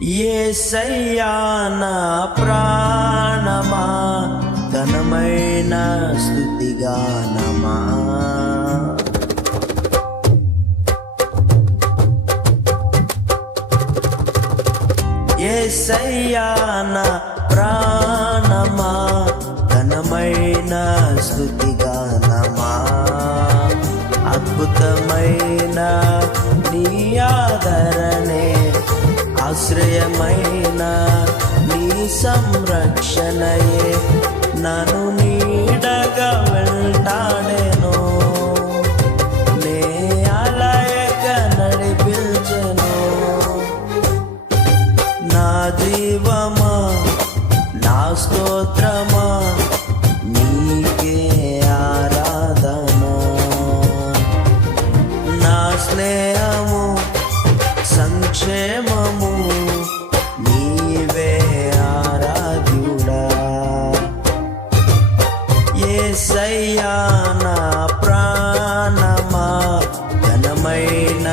యేసయ్యా నా ప్రాణమా ఘనమైన స్తుతిగానమా. యేసయ్యా నా ప్రాణమా ఘనమైన స్తుతిగానమా. అద్భుతమైన నీ ఆదరణే, ఆశ్రయమైన నీ సంరక్షణయే నన్ను నీడగా వెంటాడెను, నే అలయగా నడిపించెను. నా జీవమా నా స్తోత్రమా నీకే ఆరాధన. నా స్నేహము సంక్షేమము నీవే ఆరాధ్యుడా. యేసయ్యా నా ప్రాణమా ఘనమైన